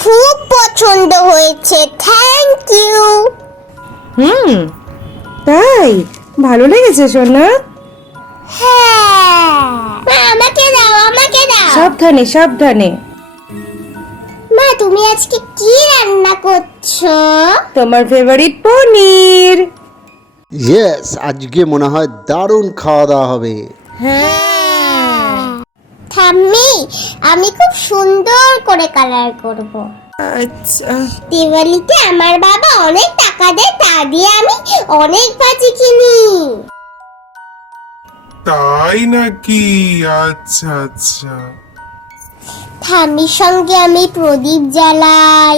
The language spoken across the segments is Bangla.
খুব পছন্দ হয়েছে, থ্যাংক ইউ। তাই ভালো লেগেছে সোনা? হ্যাঁ, মা আমাকে দাও, আমাকে দাও। সাবধানে সাবধানে। মা তুমি আজকে কি রান্না করছো? তোমার ফেভারিট পনির। ইয়েস, আজকে মনে হয় দারুণ খাওয়া দাওয়া হবে। হ্যাঁ ঠাম্মি, আমি খুব সুন্দর করে কালার করব। আচ্ছা, দিওয়ালিতে আমার বাবা অনেক টাকা দেয়, তা দিয়ে আমি অনেক বাজি কিনি। তাই নাকি? আচ্ছা আচ্ছা। ঠাম্মির সঙ্গে আমি প্রদীপ জ্বালাই,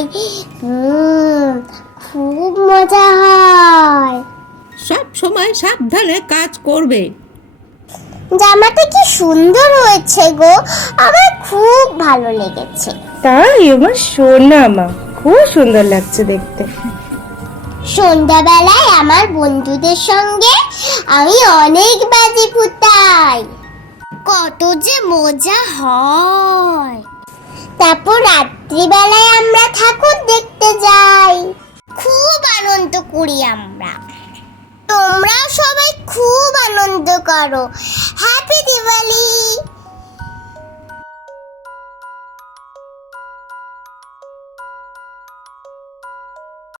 খুব মজা হয়। সব সময় সাবধানে কাজ করবে। জামাটা কি সুন্দর হয়েছে গো, আমার খুব ভালো লেগেছে। তাই আমার সোনা মা, খুব সুন্দর লাগছে দেখতে। সন্ধ্যাবেলায় আমার বন্ধুদের সঙ্গে আমি অনেক বাজি ফুটাই, কত যে মজা হয়। তারপর রাত্রিবেলায় আমরা ঠাকুর দেখতে যাই, খুব আনন্দ করি আমরা। তোমরাও সবাই খুব আনন্দ করো। হ্যাপি দিওয়ালি।